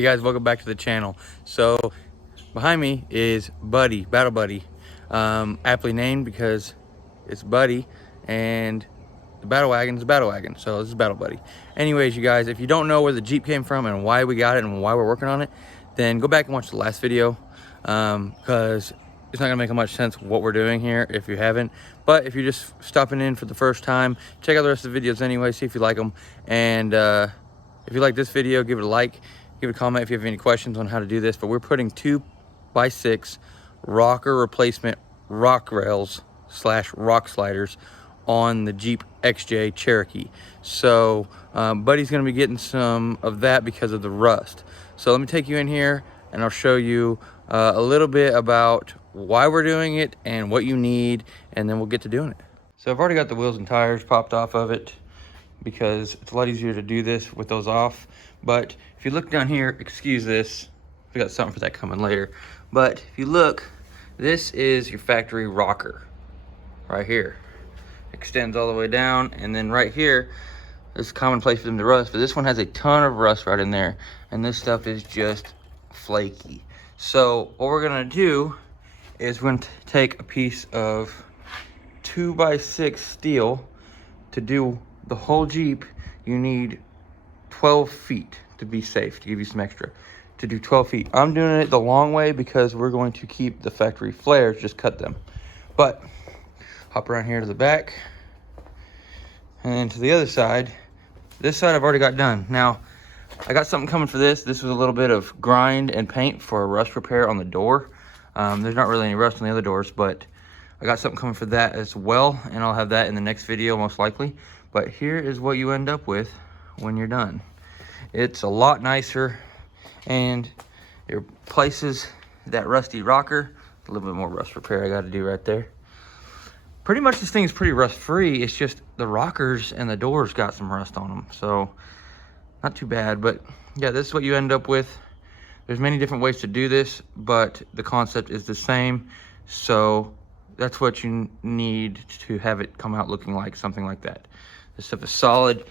Hey guys, welcome back to the channel. So behind me is Buddy, Battle Buddy, aptly named because it's Buddy and the Battle Wagon is a Battle Wagon, so this is Battle Buddy. Anyways, you guys, if you don't know where the Jeep came from and why we got it and why we're working on it, then go back and watch the last video, because it's not gonna make much sense what we're doing here if you haven't. But if you're just stopping in for the first time, check out the rest of the videos anyway, see if you like them. And if you like this video, give it a like, give it a comment if you have any questions on how to do this. But we're putting 2x6 rocker replacement rock rails / rock sliders on the Jeep XJ Cherokee. So Buddy's gonna be getting some of that because of the rust. So let me take you in here and I'll show you a little bit about why we're doing it and what you need, and then we'll get to doing it. So I've already got the wheels and tires popped off of it because it's a lot easier to do this with those off. But if you look down here, excuse this, we got something for that coming later. But if you look, this is your factory rocker right here. Extends all the way down, and then right here, this is commonplace for them to rust, but this one has a ton of rust right in there, and this stuff is just flaky. So what we're gonna do is we're gonna take a piece of 2x6 steel. To do the whole Jeep, you need 12 feet to be safe, to give you some extra, to do 12 feet. I'm doing it the long way because we're going to keep the factory flares, just cut them. But hop around here to the back, and then to the other side. This side I've already got done. Now, I got something coming for this. This was a little bit of grind and paint for a rust repair on the door. There's not really any rust on the other doors, but I got something coming for that as well, and I'll have that in the next video most likely. But here is what you end up with when you're done. It's a lot nicer, and it replaces that rusty rocker. A little bit more rust repair I got to do right there. Pretty much this thing is pretty rust free. It's just the rockers and the doors got some rust on them, so not too bad. But yeah, this is what you end up with. There's many different ways to do this, but the concept is the same. So that's what you need to have it come out looking like something like that. This stuff is solid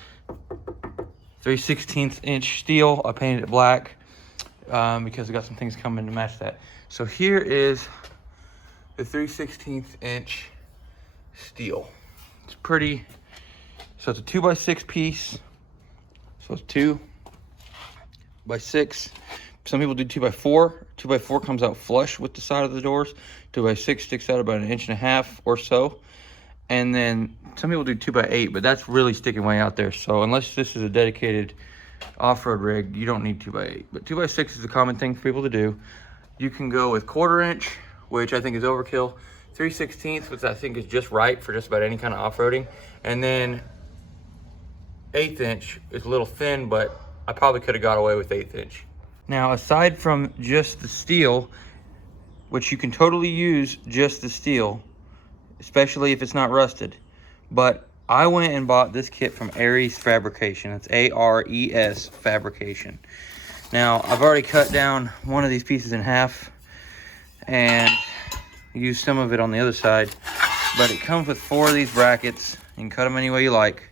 3/16 inch steel. I painted it black because I got some things coming to match that. So here is the 3/16 inch steel. It's pretty. So it's a 2x6 piece. So it's 2x6. Some people do 2x4. 2x4 comes out flush with the side of the doors. 2x6 sticks out about 1.5 inches or so. And then some people do 2x8, but that's really sticking way out there. So unless this is a dedicated off-road rig, you don't need 2x8. But 2x6 is a common thing for people to do. You can go with 1/4 inch, which I think is overkill. 3/16, which I think is just right for just about any kind of off-roading. And then 1/8 inch is a little thin, but I probably could have got away with 1/8 inch. Now, aside from just the steel, which you can totally use just the steel, especially if it's not rusted, but I went and bought this kit from Ares Fabrication. It's ARES Fabrication. Now, I've already cut down one of these pieces in half and used some of it on the other side, but it comes with 4 of these brackets. You can cut them any way you like.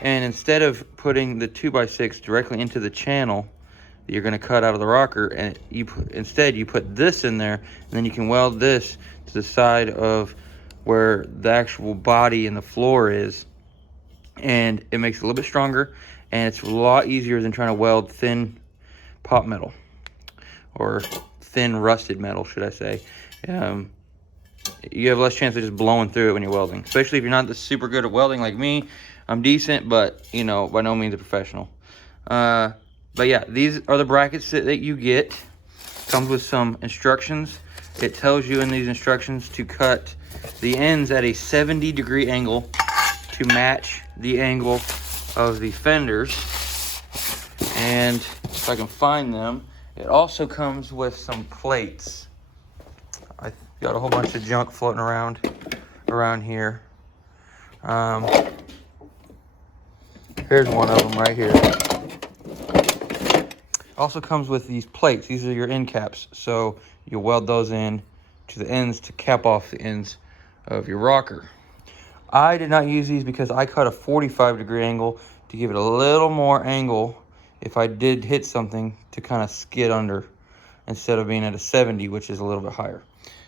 And instead of putting the 2x6 directly into the channel that you're going to cut out of the rocker, and instead you put this in there, and then you can weld this to the side of where the actual body and the floor is, and it makes it a little bit stronger, and it's a lot easier than trying to weld thin pot metal, or thin rusted metal, should I say. You have less chance of just blowing through it when you're welding, especially if you're not super good at welding like me. I'm decent, but you know, by no means a professional. But yeah, these are the brackets that you get. Comes with some instructions. It tells you in these instructions to cut the ends at a 70-degree angle to match the angle of the fenders. And if I can find them, it also comes with some plates. I got a whole bunch of junk floating around here. Here's one of them right here. Also comes with these plates. These are your end caps. So you weld those in to the ends to cap off the ends of your rocker. I did not use these because I cut a 45-degree angle to give it a little more angle if I did hit something to kind of skid under instead of being at a 70, which is a little bit higher.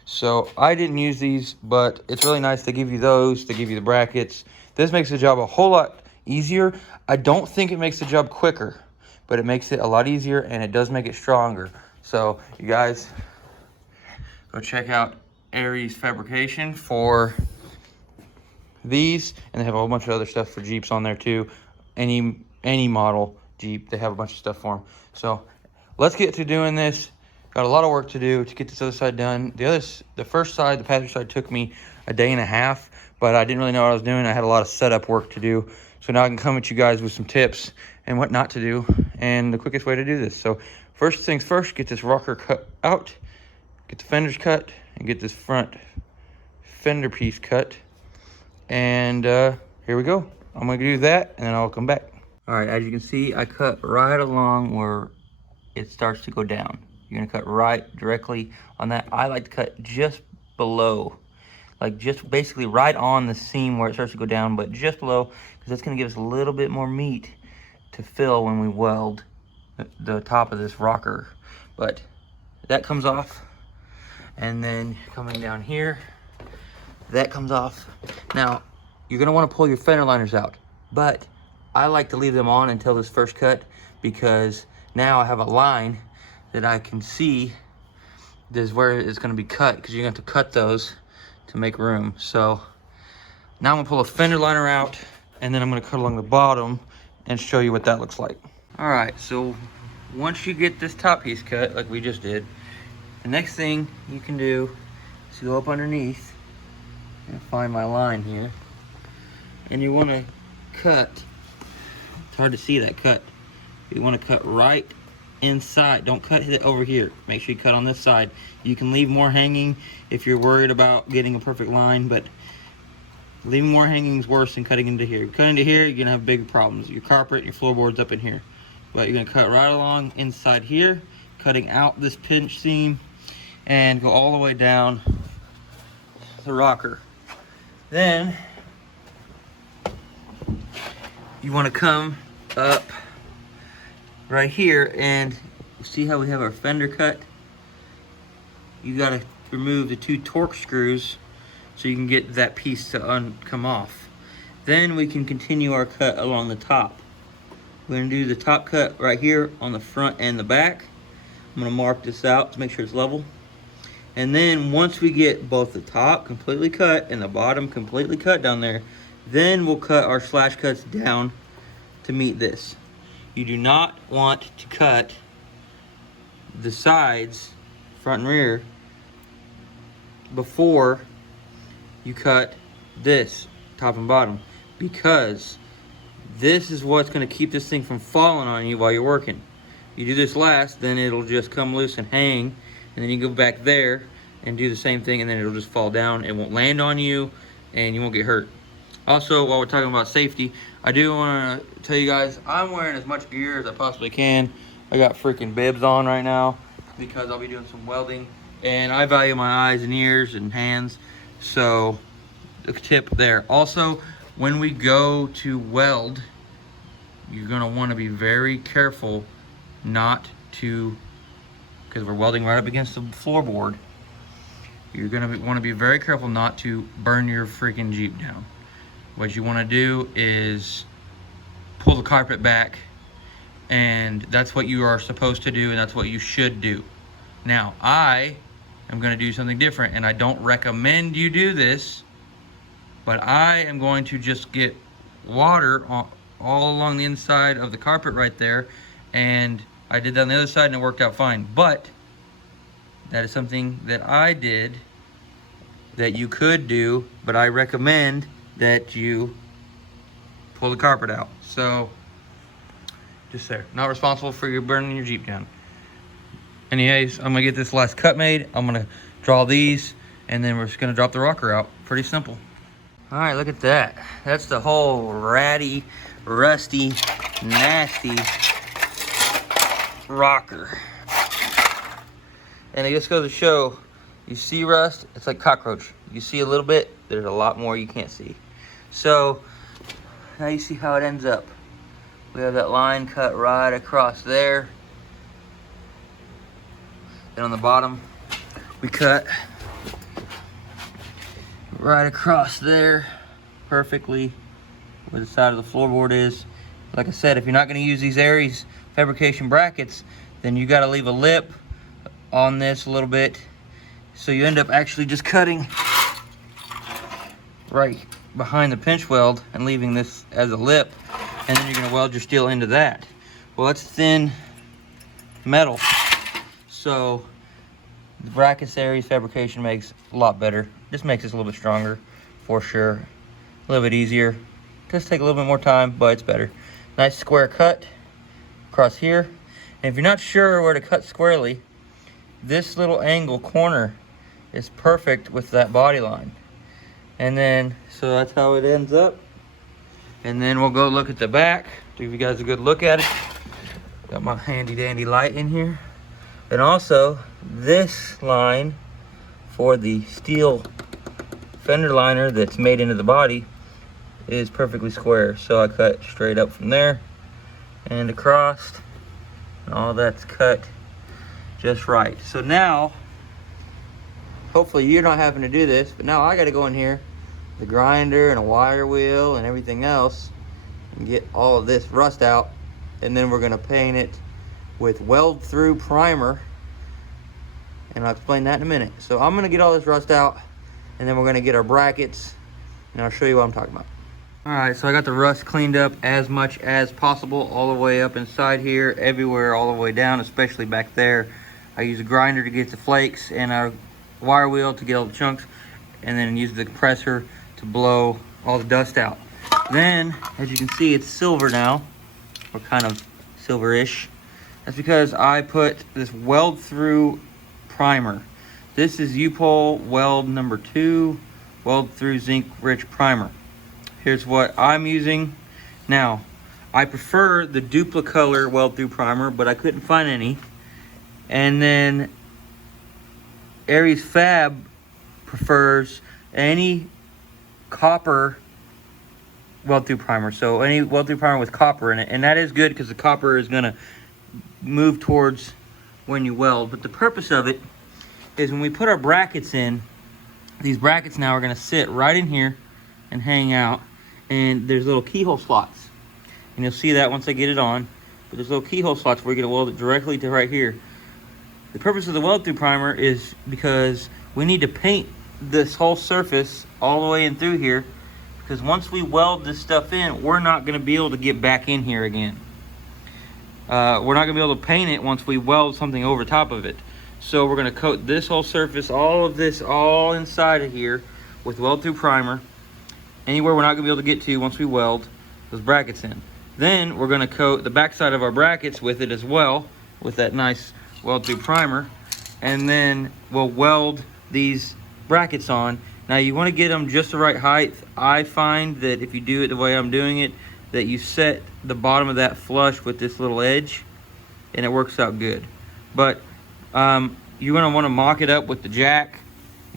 So I didn't use these, but it's really nice to give you those, to give you the brackets. This makes the job a whole lot easier. I don't think it makes the job quicker, but it makes it a lot easier, and it does make it stronger. So you guys go check out Aries Fabrication for these, and they have a whole bunch of other stuff for Jeeps on there too. Any model Jeep, they have a bunch of stuff for them. So let's get to doing this. Got a lot of work to do to get this other side done. The first side, the passenger side, took me a day and a half, but I didn't really know what I was doing. I had a lot of setup work to do. So now I can come at you guys with some tips and what not to do and the quickest way to do this. So first things first, get this rocker cut out, get the fenders cut, and get this front fender piece cut. And here we go. I'm gonna do that and then I'll come back. All right, as you can see, I cut right along where it starts to go down. You're gonna cut right directly on that. I like to cut just below, like just basically right on the seam where it starts to go down, but just below, because that's gonna give us a little bit more meat to fill when we weld the top of this rocker. But that comes off, and then coming down here, that comes off. Now, you're gonna wanna pull your fender liners out, but I like to leave them on until this first cut, because now I have a line that I can see this is where it's gonna be cut, because you're gonna have to cut those to make room. So now I'm gonna pull a fender liner out, and then I'm gonna cut along the bottom and show you what that looks like. All right, so once you get this top piece cut, like we just did, the next thing you can do is go up underneath and find my line here. And you wanna cut, it's hard to see that cut. You wanna cut right inside. Don't cut it over here. Make sure you cut on this side. You can leave more hanging if you're worried about getting a perfect line, but leaving more hanging is worse than cutting into here. Cutting into here, you're gonna have bigger problems. Your carpet, your floorboards up in here. But you're gonna cut right along inside here, cutting out this pinch seam, and go all the way down the rocker. Then you wanna come up right here, and see how we have our fender cut? You gotta remove the 2 torque screws so you can get that piece to come off. Then we can continue our cut along the top. We're gonna do the top cut right here on the front and the back. I'm gonna mark this out to make sure it's level. And then once we get both the top completely cut and the bottom completely cut down there, then we'll cut our slash cuts down to meet this. You do not want to cut the sides, front and rear, before you cut this top and bottom, because this is what's going to keep this thing from falling on you while you're working. You do this last, then it'll just come loose and hang, and then you go back there and do the same thing, and then it'll just fall down. It won't land on you, and you won't get hurt. Also, while we're talking about safety, I do want to tell you guys, I'm wearing as much gear as I possibly can. I got freaking bibs on right now because I'll be doing some welding, and I value my eyes and ears and hands, so a tip there. Also, when we go to weld, you're going to want to be very careful not to, because we're welding right up against the floorboard, you're going to want to be very careful not to burn your freaking Jeep down. What you want to do is pull the carpet back, and that's what you are supposed to do, and that's what you should do. Now, I am going to do something different, and I don't recommend you do this, but I am going to just get water all along the inside of the carpet right there, and I did that on the other side and it worked out fine. But that is something that I did that you could do, but I recommend that you pull the carpet out. So just there, not responsible for you burning your Jeep down. Anyways, I'm gonna get this last cut made. I'm gonna draw these, and then we're just gonna drop the rocker out. Pretty simple. All right, look at that. That's the whole ratty, rusty, nasty rocker. And it just goes to show, you see rust, it's like cockroach. You see a little bit, there's a lot more you can't see. So now you see how it ends up. We have that line cut right across there. Then on the bottom, we cut right across there perfectly where the side of the floorboard is. Like I said, if you're not going to use these Aries fabrication brackets, then you got to leave a lip on this a little bit. So you end up actually just cutting right behind the pinch weld and leaving this as a lip, and then you're going to weld your steel into that. Well, that's thin metal, so the brackets Aries fabrication makes a lot better. Just makes this a little bit stronger for sure, a little bit easier. Does take a little bit more time, but it's better. Nice square cut across here. And if you're not sure where to cut squarely, this little angle corner is perfect with that body line. And then, so that's how it ends up. And then we'll go look at the back, give you guys a good look at it. Got my handy dandy light in here. And also, this line for the steel fender liner that's made into the body is perfectly square. So I cut straight up from there and across, and all that's cut just right. So now, hopefully you're not having to do this, but now I gotta go in here, the grinder and a wire wheel and everything else, and get all of this rust out. And then we're gonna paint it with weld through primer, and I'll explain that in a minute. So I'm gonna get all this rust out, and then we're gonna get our brackets, and I'll show you what I'm talking about. All right, so I got the rust cleaned up as much as possible, all the way up inside here, everywhere, all the way down, especially back there. I use a grinder to get the flakes and a wire wheel to get all the chunks, and then use the compressor to blow all the dust out. Then, as you can see, it's silver now, or kind of silverish. That's because I put this weld through primer. This is U-Pole weld number 2, weld through zinc rich primer. Here's what I'm using. Now, I prefer the Duplicolor weld through primer, but I couldn't find any. And then Aries Fab prefers any copper weld through primer. So any weld through primer with copper in it, and that is good because the copper is gonna move towards when you weld. But the purpose of it is when we put our brackets in, these brackets now are gonna sit right in here and hang out, and there's little keyhole slots, and you'll see that once I get it on. But there's little keyhole slots where you're gonna weld it directly to right here. The purpose of the weld through primer is because we need to paint this whole surface all the way in through here, because once we weld this stuff in, we're not going to be able to get back in here again. We're not going to be able to paint it once we weld something over top of it. So we're going to coat this whole surface, all of this, all inside of here with weld through primer. Anywhere we're not going to be able to get to once we weld those brackets in. Then we're going to coat the backside of our brackets with it as well, with that nice weld through primer. And then we'll weld these brackets on. Now you want to get them just the right height. I find that if you do it the way I'm doing it, that you set the bottom of that flush with this little edge, and it works out good. But you're going to want to mock it up with the jack.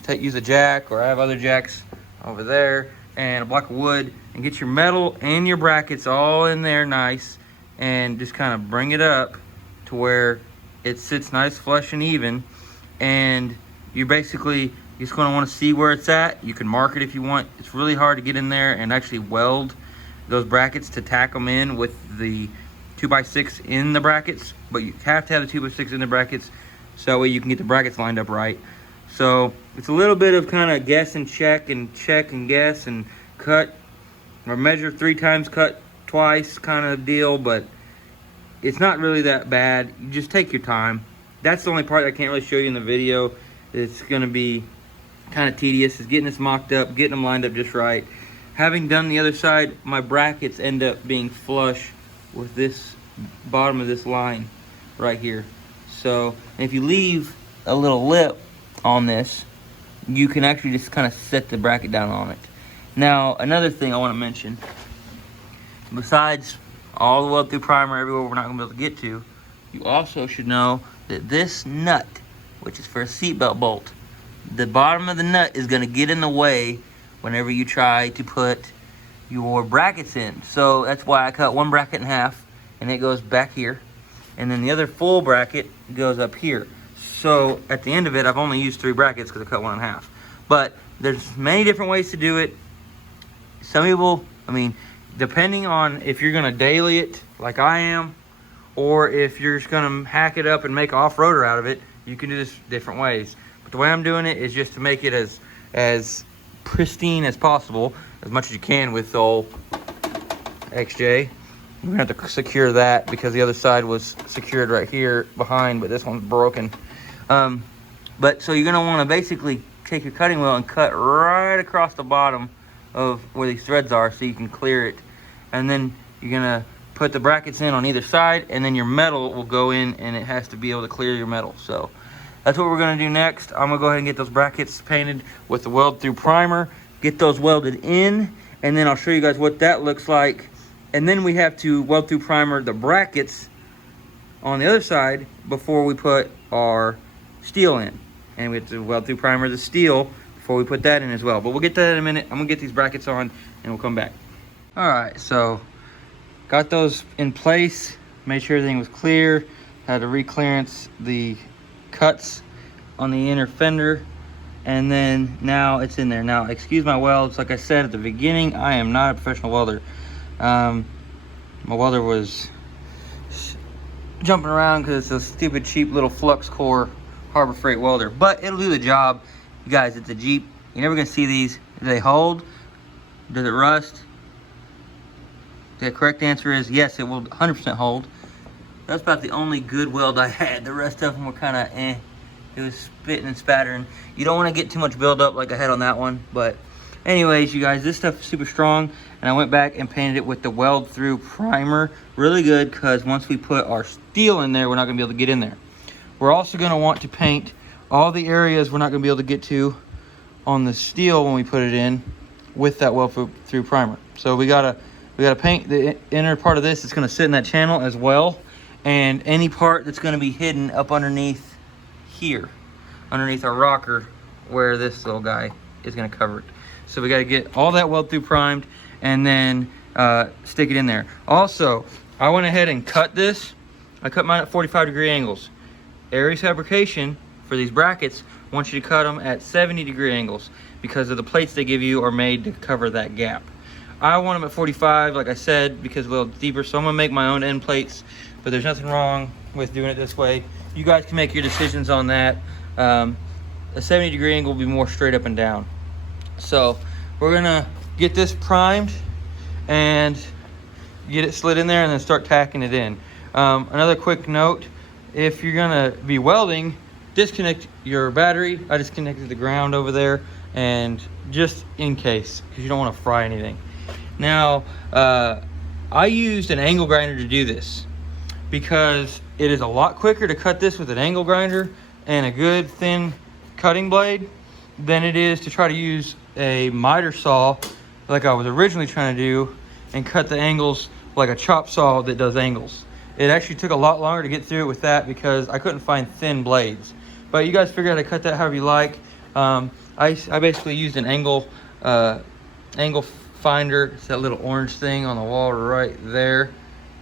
Use a jack, or I have other jacks over there, and a block of wood, and get your metal and your brackets all in there nice, and just kind of bring it up to where it sits nice, flush, and even. And you basically just going to want to see where it's at. You can mark it if you want. It's really hard to get in there and actually weld those brackets to tack them in with the 2x6 in the brackets, but you have to have the 2x6 in the brackets so that way you can get the brackets lined up right. So it's a little bit of kind of guess and check and guess and cut or measure 3 times, cut twice kind of deal, but it's not really that bad. You just take your time. That's the only part I can't really show you in the video. It's going to be kind of tedious, is getting this mocked up, getting them lined up just right. Having done the other side, my brackets end up being flush with this bottom of this line right here. So if you leave a little lip on this, you can actually just kind of set the bracket down on it. Now, another thing I want to mention, besides all the weld through primer everywhere we're not going to be able to get to, you also should know that this nut, which is for a seatbelt bolt, the bottom of the nut is going to get in the way whenever you try to put your brackets in. So that's why I cut one bracket in half, and it goes back here. And then the other full bracket goes up here. So at the end of it, I've only used 3 brackets because I cut one in half. But there's many different ways to do it. Some people, I mean, depending on if you're gonna daily it like I am, or if you're just gonna hack it up and make an off-roader out of it, you can do this different ways. But the way I'm doing it is just to make it as pristine as possible, as much as you can with the old XJ. We're gonna have to secure that because the other side was secured right here behind, but this one's broken. But so you're gonna wanna basically take your cutting wheel and cut right across the bottom of where these threads are so you can clear it. And then you're gonna put the brackets in on either side, and then your metal will go in, and it has to be able to clear your metal. So that's what we're gonna do next. I'm gonna go ahead and get those brackets painted with the weld through primer, get those welded in, and then I'll show you guys what that looks like. And then we have to weld through primer the brackets on the other side before we put our steel in. And we have to weld through primer the steel before we put that in as well. But we'll get that in a minute. I'm gonna get these brackets on and we'll come back. All right, so got those in place, made sure everything was clear, had to re-clearance the cuts on the inner fender, and then now it's in there. Now, excuse my welds. Like I said at the beginning, I am not a professional welder. My welder was jumping around because it's a stupid, cheap little flux core Harbor Freight welder, but it'll do the job. You guys, it's a Jeep. You're never gonna see these. Do they hold? Does it rust? The correct answer is yes, it will 100% hold. That's about the only good weld I had. The rest of them were kind of eh. It was spitting and spattering. You don't want to get too much buildup like I had on that one. But anyways, you guys, this stuff is super strong. And I went back and painted it with the weld through primer. Really good, because once we put our steel in there, we're not going to be able to get in there. We're also going to want to paint all the areas we're not going to be able to get to on the steel when we put it in with that weld through primer. So we gotta paint the inner part of this. It's going to sit in that channel as well. And any part that's going to be hidden up underneath here, underneath our rocker, where this little guy is going to cover it. So we got to get all that weld through primed and then stick it in there. Also, I went ahead and cut this. I cut mine at 45-degree angles. Aries Fabrication, for these brackets, wants you to cut them at 70-degree angles because of the plates they give you are made to cover that gap. I want them at 45, like I said, because a little deeper, so I'm gonna make my own end plates, but there's nothing wrong with doing it this way. You guys can make your decisions on that. A 70-degree angle will be more straight up and down. So we're gonna get this primed and get it slid in there and then start tacking it in. Another quick note, if you're gonna be welding, disconnect your battery. I disconnected the ground over there, and just in case, because you don't want to fry anything. Now, I used an angle grinder to do this because it is a lot quicker to cut this with an angle grinder and a good thin cutting blade than it is to try to use a miter saw like I was originally trying to do and cut the angles like a chop saw that does angles. It actually took a lot longer to get through it with that because I couldn't find thin blades. But you guys figure out how to cut that however you like. I basically used an angle finder. It's that little orange thing on the wall right there,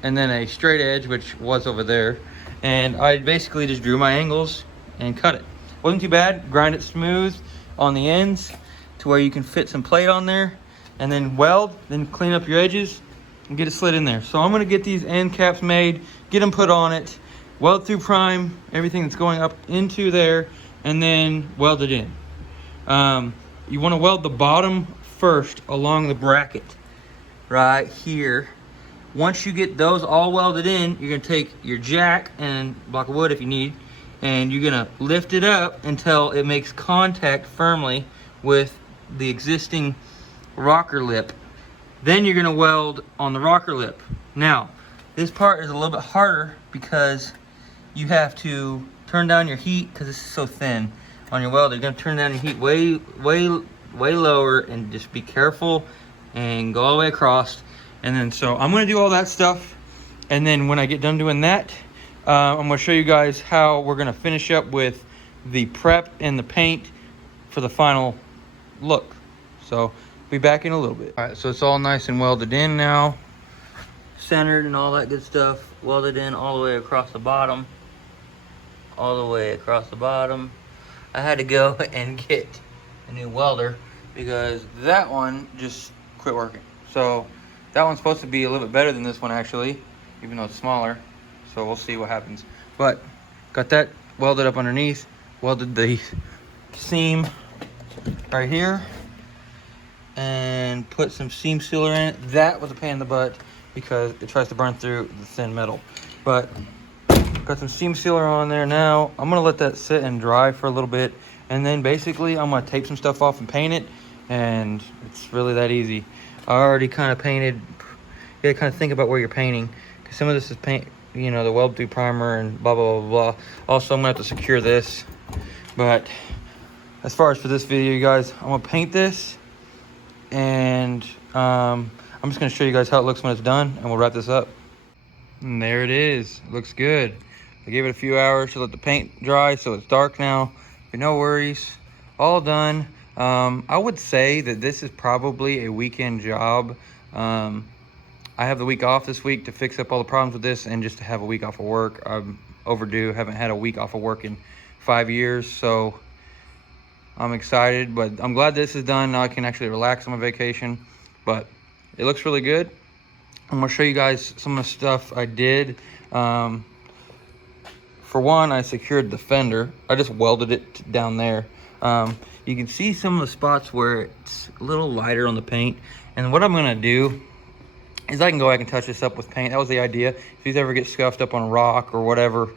and then a straight edge, which was over there. And I basically just drew my angles and cut it. Wasn't too bad. Grind it smooth on the ends to where you can fit some plate on there, and then weld, then clean up your edges and get it slid in there. So I'm gonna get these end caps made, get them put on it, weld through prime everything that's going up into there, and then weld it in. You want to weld the bottom first along the bracket right here. Once you get those all welded in, you're going to take your jack and a block of wood if you need, and you're going to lift it up until it makes contact firmly with the existing rocker lip. Then you're going to weld on the rocker lip. Now, this part is a little bit harder because you have to turn down your heat because this is so thin on your welder. You're going to turn down your heat way lower and just be careful and go all the way across. And then so I'm going to do all that stuff, and then when I get done doing that, I'm going to show you guys how we're going to finish up with the prep and the paint for the final look. So Be back in a little bit. All right, so it's all nice and welded in now. Centered and all that good stuff. Welded in all the way across the bottom. All the way across the bottom. I had to go and get a new welder because that one just quit working. So that one's supposed to be a little bit better than this one actually, even though it's smaller. So we'll see what happens. But got that welded up underneath. Welded the seam right here and put some seam sealer in it. That was a pain in the butt because it tries to burn through the thin metal. But got some seam sealer on there now. I'm gonna let that sit and dry for a little bit, and then basically I'm gonna tape some stuff off and paint it, and it's really that easy. I already kind of painted. You gotta kind of think about where you're painting, because some of this is paint, you know, the weld through primer and blah blah blah blah. Also, I'm gonna have to secure this. But as far as for this video, you guys, I'm gonna paint this, and I'm just gonna show you guys how it looks when it's done, and we'll wrap this up. And there it is. It looks good. I gave it a few hours to let the paint dry, so it's dark now. But no worries, all done. I would say that this is probably a weekend job. I have the week off this week to fix up all the problems with this, and just to have a week off of work. I'm overdue. Haven't had a week off of work in 5 years, so I'm excited. But I'm glad this is done. Now I can actually relax on my vacation. But it looks really good. I'm gonna show you guys some of the stuff I did. For one, I secured the fender. I just welded it down there. You can see some of the spots where it's a little lighter on the paint. And what I'm gonna do is I can go back and touch this up with paint. That was the idea. If these ever get scuffed up on a rock or whatever,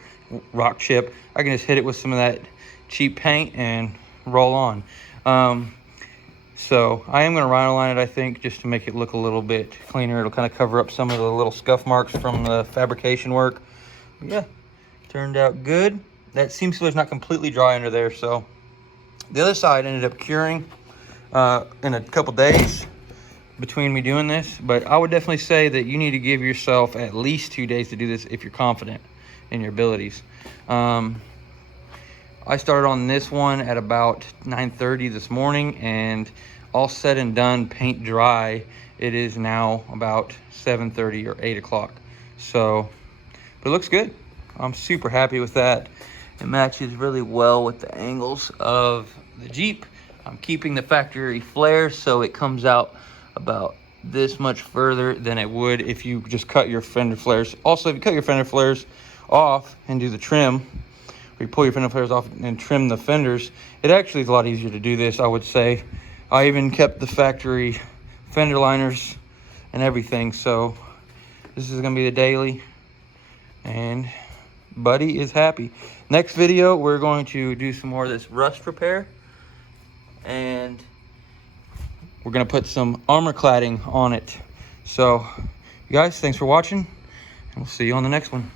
rock chip, I can just hit it with some of that cheap paint and roll on. So I am gonna rhino line it, I think, just to make it look a little bit cleaner. It'll kind of cover up some of the little scuff marks from the fabrication work. But yeah, turned out good. That seam sealer is not completely dry under there, so the other side ended up curing in a couple days between me doing this. But I would definitely say that you need to give yourself at least 2 days to do this if you're confident in your abilities. I started on this one at about 9:30 this morning, and all said and done, paint dry, it is now about 7:30 or 8 o'clock. So, but it looks good. I'm super happy with that. It matches really well with the angles of the Jeep. I'm keeping the factory flare, so it comes out about this much further than it would if you just cut your fender flares. Also, if you cut your fender flares off and do the trim, or you pull your fender flares off and trim the fenders, it actually is a lot easier to do this, I would say. I even kept the factory fender liners and everything, so this is gonna be the daily, and buddy is happy. Next video, we're going to do some more of this rust repair, and we're gonna put some armor cladding on it. So, you guys, thanks for watching, and we'll see you on the next one.